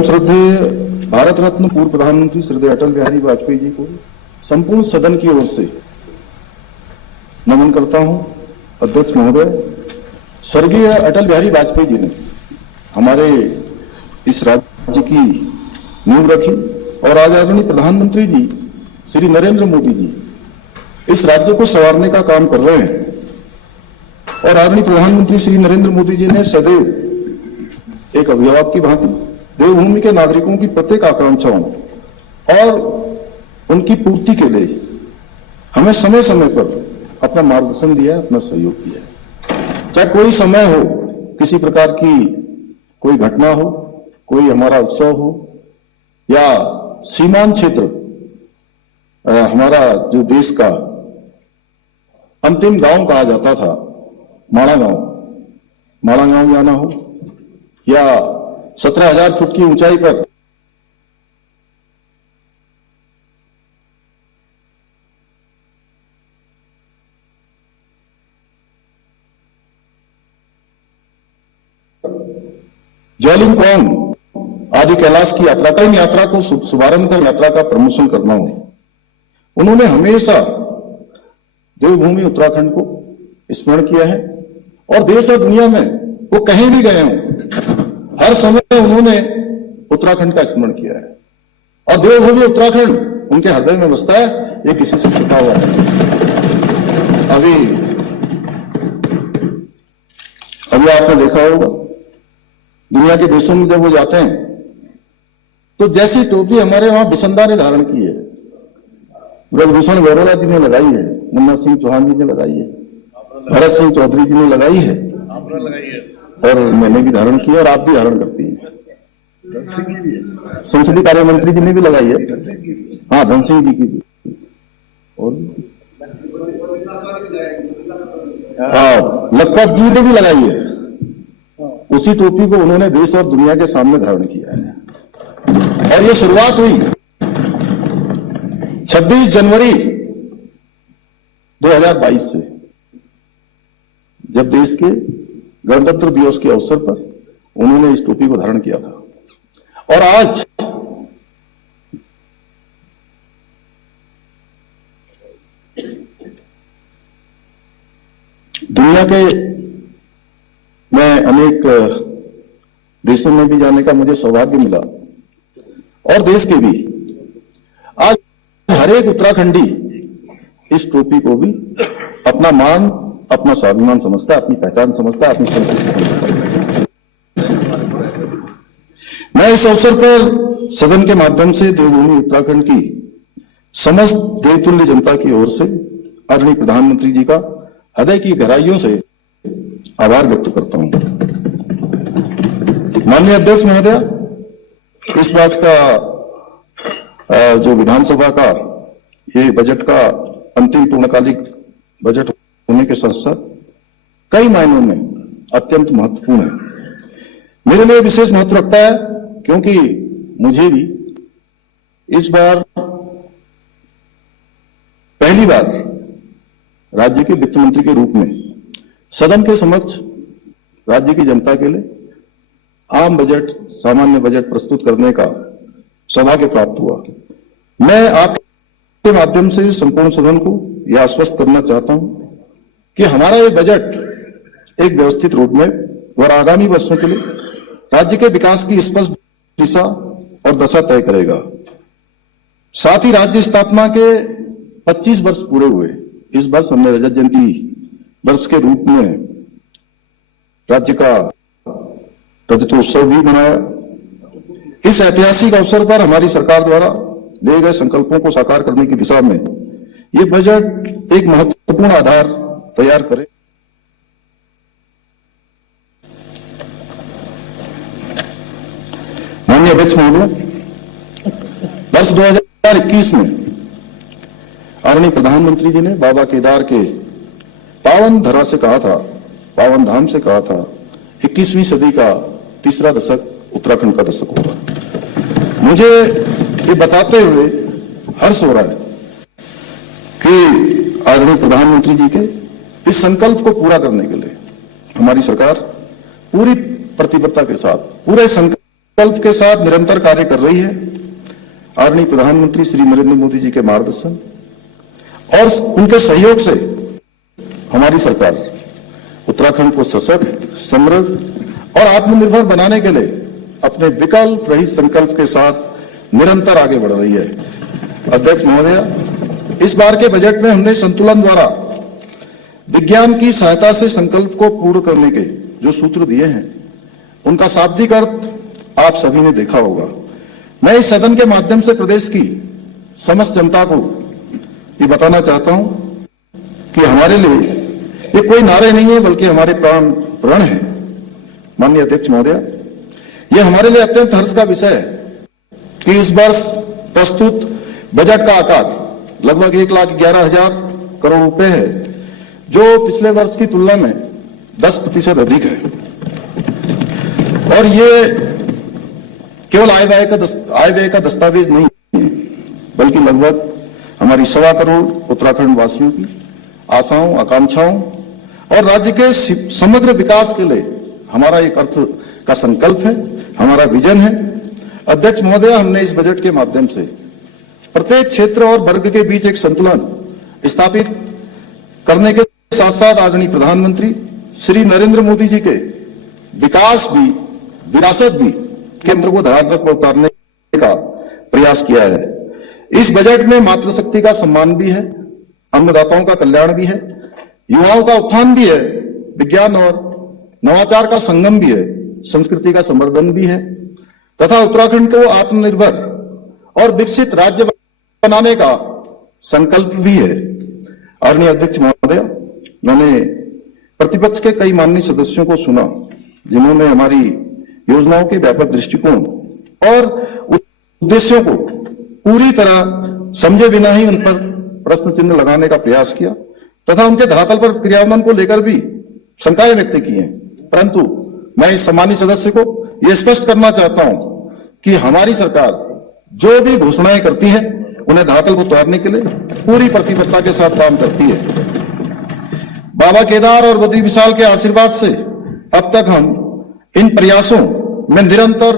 परम श्रद्धेय भारत रत्न पूर्व प्रधानमंत्री श्रद्धेय अटल बिहारी वाजपेयी जी को संपूर्ण सदन की ओर से नमन करता हूं। अध्यक्ष महोदय, स्वर्गीय अटल बिहारी वाजपेयी जी ने हमारे इस राज्य की नींव रखी और आज आदरणीय प्रधानमंत्री जी श्री नरेंद्र मोदी जी इस राज्य को संवारने का काम कर रहे हैं और आदरणीय प्रधानमंत्री श्री नरेंद्र मोदी जी ने सदैव एक अभिभावक की भांति देवभूमि के नागरिकों की प्रत्येक आकांक्षाओं और उनकी पूर्ति के लिए हमें समय समय पर अपना मार्गदर्शन दिया है, अपना सहयोग किया है। चाहे कोई समय हो, किसी प्रकार की कोई घटना हो, कोई हमारा उत्सव हो या सीमांत क्षेत्र हमारा जो देश का अंतिम गांव कहा जाता था माड़ा गांव जाना हो या 17,000 फुट की ऊंचाई पर ज्वालिंगकोंग आदि कैलाश की यात्रा का, इन यात्रा को शुभारंभ कर यात्रा का प्रमोशन करना हो, उन्होंने हमेशा देवभूमि उत्तराखंड को स्मरण किया है और देश और दुनिया में वो कहीं भी गए हों, हर समय उन्होंने उत्तराखंड का स्मरण किया है और देवभूमि उत्तराखंड उनके हृदय में बसता है, ये किसी से छुपा हुआ है। अभी आपने देखा होगा दुनिया के देशों में जब वो जाते हैं तो जैसी टोपी हमारे वहां बिसंदा ने धारण की है, ब्रजभूषण गौरला जी ने लगाई है, मुन्ना सिंह चौहान जी ने लगाई है, भरत सिंह चौधरी जी ने लगाई है और मैंने भी धारण की है और आप भी धारण करती हैं। संसदीय कार्य मंत्री जी ने भी लगाई है, हाँ, धन सिंह जी की भी, और लखपत जी ने भी लगाई है। उसी टोपी को उन्होंने देश और दुनिया के सामने धारण किया है और ये शुरुआत हुई 26 जनवरी 2022 से, जब देश के गणतंत्र दिवस के अवसर पर उन्होंने इस टोपी को धारण किया था और आज दुनिया के मैं अनेक देशों में भी जाने का मुझे सौभाग्य मिला और देश के भी, आज हर एक उत्तराखंडी इस टोपी को भी अपना मान, अपना स्वाभिमान समझता है, अपनी पहचान समझता है, अपनी संस्कृति समझता है। मैं इस अवसर पर सदन के माध्यम से देवभूमि उत्तराखंड की समस्त देवतुल्य जनता की ओर से आदरणीय प्रधानमंत्री जी का हृदय की गहराइयों से आभार व्यक्त करता हूं। माननीय अध्यक्ष महोदय, इस बात का जो विधानसभा का ये बजट का अंतिम पूर्णकालिक बजट होने के साथ साथ कई मायनों में अत्यंत महत्वपूर्ण है। मेरे लिए विशेष महत्व रखता है क्योंकि मुझे भी इस बार पहली बार राज्य के वित्त मंत्री के रूप में सदन के समक्ष राज्य की जनता के लिए आम बजट, सामान्य बजट प्रस्तुत करने का सौभाग्य प्राप्त हुआ। मैं आपके माध्यम से संपूर्ण सदन को यह आश्वस्त करना चाहता हूं कि हमारा ये बजट एक व्यवस्थित रोडमैप और आगामी वर्षों के लिए राज्य के विकास की स्पष्ट दिशा और दशा तय करेगा। साथ ही राज्य स्थापना के 25 वर्ष पूरे हुए इस वर्ष हमने रजत जयंती वर्ष के रूप में राज्य का रजतोत्सव भी मनाया। इस ऐतिहासिक अवसर पर हमारी सरकार द्वारा लिए गए संकल्पों को साकार करने की दिशा में ये बजट एक महत्वपूर्ण आधार तैयार करे। माननीय अध्यक्ष महोदय, वर्ष 2021 में आदरणीय प्रधानमंत्री जी ने बाबा केदार के पावन धरा से कहा था, पावन धाम से कहा था, 21वीं सदी का तीसरा दशक उत्तराखंड का दशक होगा। मुझे ये बताते हुए हर्ष हो रहा है कि आदरणीय प्रधानमंत्री जी के इस संकल्प को पूरा करने के लिए हमारी सरकार पूरी प्रतिबद्धता के साथ, पूरे संकल्प संकल्प के साथ निरंतर कार्य कर रही है। आदरणीय प्रधानमंत्री श्री नरेंद्र मोदी जी के मार्गदर्शन और उनके सहयोग से हमारी सरकार उत्तराखंड को सशक्त, समृद्ध और आत्मनिर्भर बनाने के लिए अपने विकल्प रहित संकल्प के साथ निरंतर आगे बढ़ रही है। अध्यक्ष महोदय, इस बार के बजट में हमने संतुलन द्वारा विज्ञान की सहायता से संकल्प को पूर्ण करने के जो सूत्र दिए हैं, उनका शाब्दिक अर्थ आप सभी ने देखा होगा। मैं इस सदन के माध्यम से प्रदेश की समस्त जनता को ये बताना चाहता हूं कि हमारे लिए ये कोई नारे नहीं है, बल्कि हमारे प्राण प्रण है। माननीय अध्यक्ष महोदय, ये हमारे लिए अत्यंत हर्ष का विषय है कि इस वर्ष प्रस्तुत बजट का आकार लगभग 1,11,000 करोड़ रुपए है, जो पिछले वर्ष की तुलना में 10% अधिक है। और ये केवल आय व्यय का दस्तावेज नहीं है, बल्कि लगभग हमारी 1.25 करोड़ उत्तराखंड वासियों की आशाओं, आकांक्षाओं और राज्य के समग्र विकास के लिए हमारा एक अर्थ का संकल्प है, हमारा विजन है। अध्यक्ष महोदय, हमने इस बजट के माध्यम से प्रत्येक क्षेत्र और वर्ग के बीच एक संतुलन स्थापित करने के साथ साथ आदरणीय प्रधानमंत्री श्री नरेंद्र मोदी जी के विकास भी, विरासत भी केंद्र को धरातल पर उतारने का प्रयास किया है। इस बजट में मातृशक्ति का सम्मान भी है, अन्नदाताओं का कल्याण भी है, युवाओं का उत्थान भी है, विज्ञान और नवाचार का संगम भी है, संस्कृति का संवर्धन भी है तथा उत्तराखंड को आत्मनिर्भर और विकसित राज्य बनाने का संकल्प भी है। आदरणीय अध्यक्ष महोदय, मैंने प्रतिपक्ष के कई माननीय सदस्यों को सुना, जिन्होंने हमारी योजनाओं के व्यापक दृष्टिकोण और उद्देश्यों को पूरी तरह समझे बिना ही उन पर प्रश्न चिन्ह लगाने का प्रयास किया तथा उनके धरातल पर क्रियान्वयन को लेकर भी शंकाएं व्यक्त की हैं। परंतु मैं इस सम्मानित सदस्य को यह स्पष्ट करना चाहता हूं कि हमारी सरकार जो भी घोषणाएं करती है, उन्हें धरातल को उतारने के लिए पूरी प्रतिबद्धता के साथ काम करती है। बाबा केदार और बद्री विशाल के आशीर्वाद से अब तक हम इन प्रयासों में निरंतर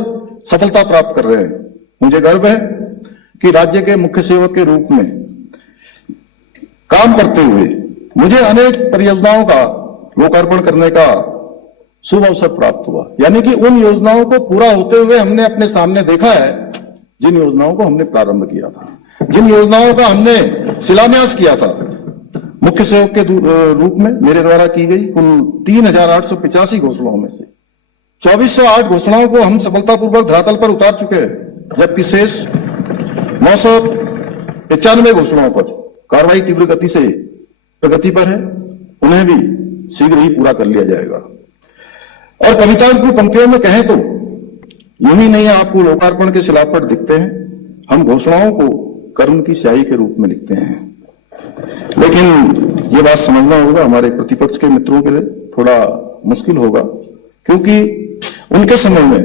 सफलता प्राप्त कर रहे हैं। मुझे गर्व है कि राज्य के मुख्य सेवक के रूप में काम करते हुए मुझे अनेक परियोजनाओं का लोकार्पण करने का शुभ अवसर प्राप्त हुआ। यानी कि उन योजनाओं को पूरा होते हुए हमने अपने सामने देखा है, जिन योजनाओं को हमने प्रारंभ किया था, जिन योजनाओं का हमने शिलान्यास किया था। मुख्य सेवक के रूप में मेरे द्वारा की गई कुल 3,885 घोषणाओं में से 2,408 घोषणाओं को हम सफलतापूर्वक धरातल पर उतार चुके हैं, जबकि शेष 995 घोषणाओं पर कार्रवाई तीव्र गति से प्रगति पर है। उन्हें भी शीघ्र ही पूरा कर लिया जाएगा। और कविताओं की पंक्तियों में कहें तो यूं ही नहीं आपको लोकार्पण के शिलापट दिखते हैं, हम घोषणाओं को कर्म की स्याही के रूप में लिखते हैं। लेकिन ये बात समझना होगा, हमारे प्रतिपक्ष के मित्रों के लिए थोड़ा मुश्किल होगा, क्योंकि उनके समय में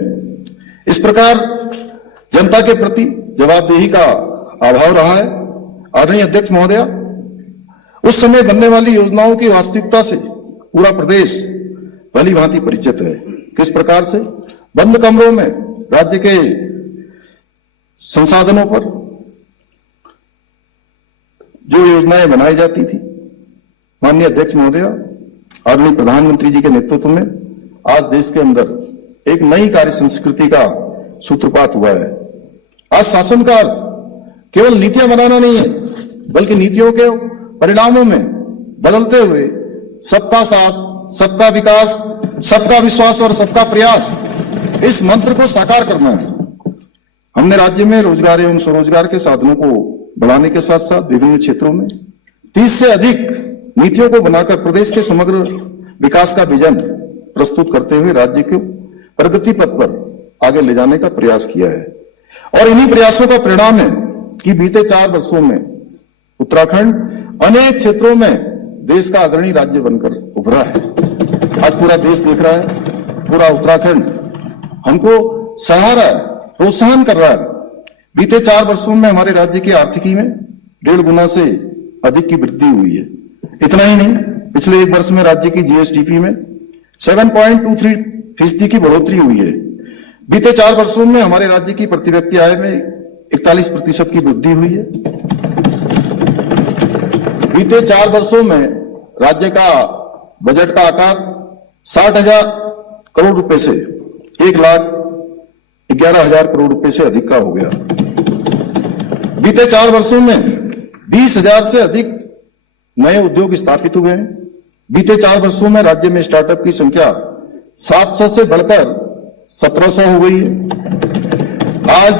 इस प्रकार जनता के प्रति जवाबदेही का अभाव रहा है। आदरणीय अध्यक्ष महोदय, उस समय बनने वाली योजनाओं की वास्तविकता से पूरा प्रदेश भली भांति परिचित है। किस प्रकार से बंद कमरों में राज्य के संसाधनों पर जो योजनाएं बनाई जाती थी। माननीय अध्यक्ष महोदय, आदरणीय प्रधानमंत्री जी के नेतृत्व में आज देश के अंदर एक नई कार्य संस्कृति का सूत्रपात हुआ है। आज शासन का अर्थ केवल नीतियां बनाना नहीं है, बल्कि नीतियों के परिणामों में बदलते हुए सबका साथ, सबका विकास, सबका विश्वास और सबका प्रयास, इस मंत्र को साकार करना है। हमने राज्य में रोजगार एवं स्वरोजगार के साधनों को बढ़ाने के साथ साथ विभिन्न क्षेत्रों में 30 से अधिक नीतियों को बनाकर प्रदेश के समग्र विकास का विजन प्रस्तुत करते हुए राज्य को प्रगति पथ पर आगे ले जाने का प्रयास किया है। और इन्हीं प्रयासों का परिणाम है कि बीते 4 वर्षों में उत्तराखंड अनेक क्षेत्रों में देश का अग्रणी राज्य बनकर उभरा है। आज पूरा देश देख रहा है, पूरा उत्तराखंड हमको सराह रहा है, प्रोत्साहन कर रहा है। बीते 4 वर्षों में हमारे राज्य की आर्थिकी में 1.5 गुना से अधिक की वृद्धि हुई है। इतना ही नहीं, पिछले 1 वर्ष में राज्य की जीएसडीपी में 7.23% की बढ़ोतरी हुई है। बीते 4 वर्षों में हमारे राज्य की प्रति व्यक्ति आय में 41% की वृद्धि हुई है। बीते 4 वर्षों में राज्य का बजट का आकार 60,000 करोड़ रुपए से 1,11,000 करोड़ रुपए से अधिक का हो गया। बीते 4 वर्षों में 20,000 से अधिक नए उद्योग स्थापित हुए हैं। बीते 4 वर्षों में राज्य में स्टार्टअप की संख्या 700 से बढ़कर 1700 हो गई है। आज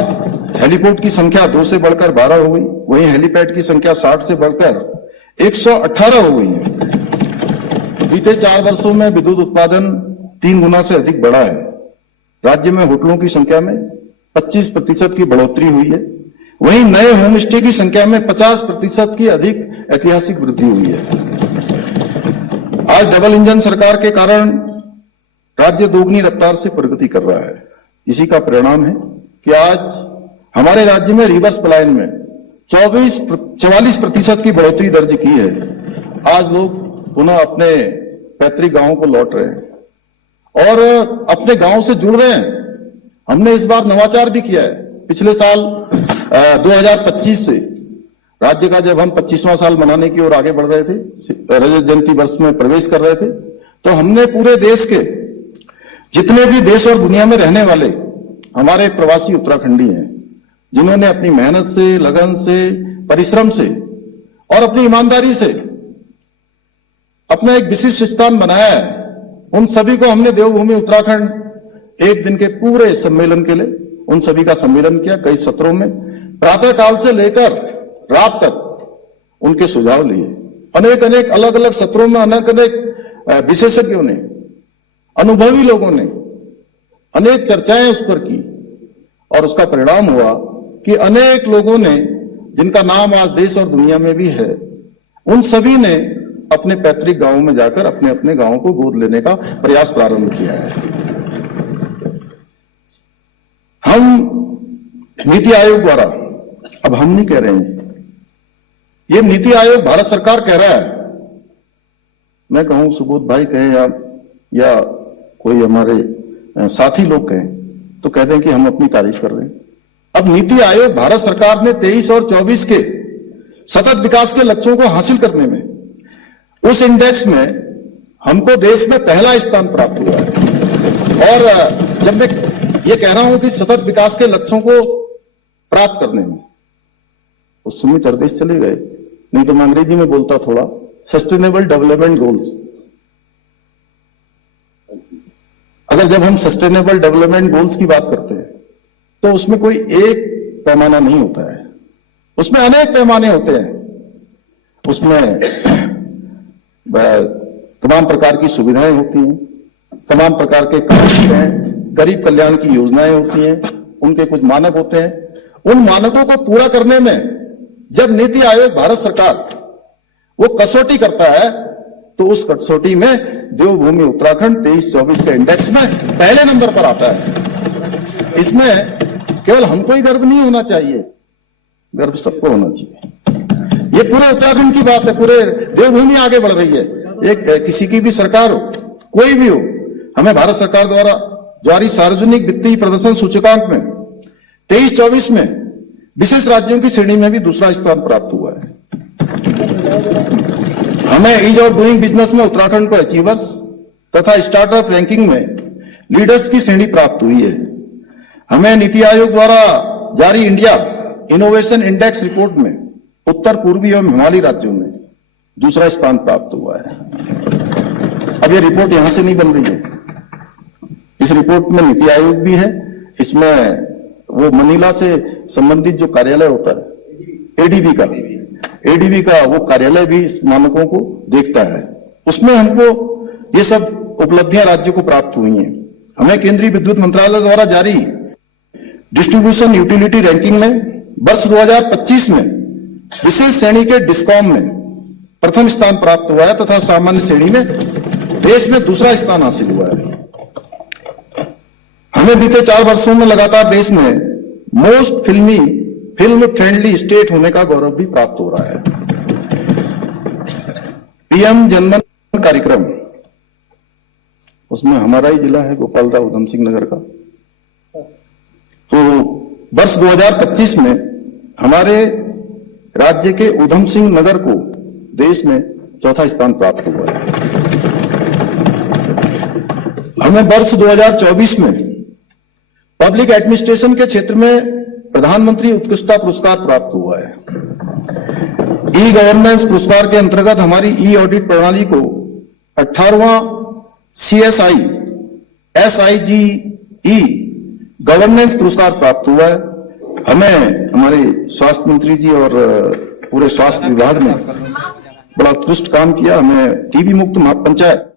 हेलीपोर्ट की संख्या 2 से बढ़कर 12 हो गई, वहीं हेलीपैड की संख्या 60 से बढ़कर 118 हो गई है। बीते 4 वर्षों में विद्युत उत्पादन 3 गुना से अधिक बढ़ा है। राज्य में होटलों की संख्या में 25% की बढ़ोतरी हुई है, वहीं नए होम स्टे की संख्या में 50% की अधिक ऐतिहासिक वृद्धि हुई है। आज डबल इंजन सरकार के कारण राज्य दोगुनी रफ्तार से प्रगति कर रहा है। इसी का परिणाम है कि आज हमारे राज्य में रिवर्स पलायन में 44% की बढ़ोतरी दर्ज की है। आज लोग पुनः अपने पैतृक गांवों को लौट रहे हैं और अपने गांव से जुड़ रहे हैं। हमने इस बार नवाचार भी किया है। पिछले साल 2025 से राज्य का जब हम 25वां साल मनाने की ओर आगे बढ़ रहे थे, रजत जयंती वर्ष में प्रवेश कर रहे थे, तो हमने पूरे देश के जितने भी देश और दुनिया में रहने वाले हमारे प्रवासी उत्तराखंडी हैं, जिन्होंने अपनी मेहनत से, लगन से, परिश्रम से और अपनी ईमानदारी से अपना एक विशिष्ट स्थान बनाया है, उन सभी को हमने देवभूमि उत्तराखंड एक दिन के पूरे सम्मेलन के लिए उन सभी का सम्मेलन किया। कई सत्रों में प्रातः काल से लेकर रात तक उनके सुझाव लिए। अनेक अनेक अलग अलग सत्रों में अनेक अनेक विशेषज्ञों ने, अनुभवी लोगों ने अनेक चर्चाएं उस पर की और उसका परिणाम हुआ कि अनेक लोगों ने, जिनका नाम आज देश और दुनिया में भी है, उन सभी ने अपने पैतृक गांवों में जाकर अपने अपने गांवों को गोद लेने का प्रयास प्रारंभ किया है। हम नीति आयोग द्वारा, अब हम नहीं कह रहे हैं, ये नीति आयोग भारत सरकार कह रहा है। मैं कहूं, सुबोध भाई कहें या कोई हमारे साथी लोग कहें तो कह दें कि हम अपनी तारीफ कर रहे हैं। अब नीति आयोग, भारत सरकार ने 23 और 24 के सतत विकास के लक्ष्यों को हासिल करने में, उस इंडेक्स में हमको देश में पहला स्थान प्राप्त हुआ है। और जब मैं ये कह रहा हूं कि सतत विकास के लक्ष्यों को प्राप्त करने में, उस सुमित हरदेश चले गए, नहीं तो मैं अंग्रेजी में बोलता थोड़ा, सस्टेनेबल डेवलपमेंट गोल्स। अगर जब हम सस्टेनेबल डेवलपमेंट गोल्स की बात करते हैं तो उसमें कोई एक पैमाना नहीं होता है, उसमें अनेक पैमाने होते हैं। उसमें तमाम प्रकार की सुविधाएं होती हैं, तमाम प्रकार के काम होते हैं, गरीब कल्याण की योजनाएं होती हैं, उनके कुछ मानक होते हैं। उन मानकों को पूरा करने में जब नीति आयोग, भारत सरकार, वो कसौटी करता है, तो उस कसौटी में देवभूमि उत्तराखंड 23-24 के इंडेक्स में पहले नंबर पर आता है। इसमें केवल हमको ही गर्व नहीं होना चाहिए, गर्व सबको होना चाहिए। ये पूरे उत्तराखंड की बात है, पूरे देवभूमि आगे बढ़ रही है। एक किसी की भी सरकार हो, कोई भी हो, हमें भारत सरकार द्वारा जारी सार्वजनिक वित्तीय प्रदर्शन सूचकांक में 23-24 में विशेष राज्यों की श्रेणी में भी दूसरा स्थान प्राप्त हुआ है। हमें ईज ऑफ डूइंग बिजनेस में उत्तराखंड को अचीवर्स तथा स्टार्टअप रैंकिंग में लीडर्स की श्रेणी प्राप्त हुई है। हमें नीति आयोग द्वारा जारी इंडिया इनोवेशन इंडेक्स रिपोर्ट में उत्तर पूर्वी एवं हिमालयी राज्यों में दूसरा स्थान प्राप्त हुआ है। अब ये रिपोर्ट यहां से नहीं बन रही है, इस रिपोर्ट में नीति आयोग भी है, इसमें वो मनीला से संबंधित जो कार्यालय होता है एडीबी का वो कार्यालय भी इस मानकों को देखता है। उसमें हमको ये सब उपलब्धियां राज्य को प्राप्त हुई हैं। हमें केंद्रीय विद्युत मंत्रालय द्वारा जारी डिस्ट्रीब्यूशन यूटिलिटी रैंकिंग में वर्ष 2025 में विशेष श्रेणी के डिस्कॉम में प्रथम स्थान प्राप्त हुआ है तथा सामान्य श्रेणी में देश में दूसरा स्थान हासिल हुआ है। हमें बीते 4 वर्षों में लगातार देश में मोस्ट फिल्म फ्रेंडली स्टेट होने का गौरव भी प्राप्त हो रहा है। पीएम जनमन कार्यक्रम, उसमें हमारा ही जिला है गोपालदा उधम सिंह नगर का, वर्ष 2025 में हमारे राज्य के उधम सिंह नगर को देश में चौथा स्थान प्राप्त हुआ है। हमें वर्ष 2024 में पब्लिक एडमिनिस्ट्रेशन के क्षेत्र में प्रधानमंत्री उत्कृष्टता पुरस्कार प्राप्त हुआ है। ई गवर्नेंस पुरस्कार के अंतर्गत हमारी ई ऑडिट प्रणाली को 18वां CSI SIGE गवर्नेंस पुरस्कार प्राप्त हुआ है। हमें हमारे स्वास्थ्य मंत्री जी और पूरे स्वास्थ्य विभाग ने बड़ा उत्कृष्ट काम किया। हमें टीबी मुक्त पंचायत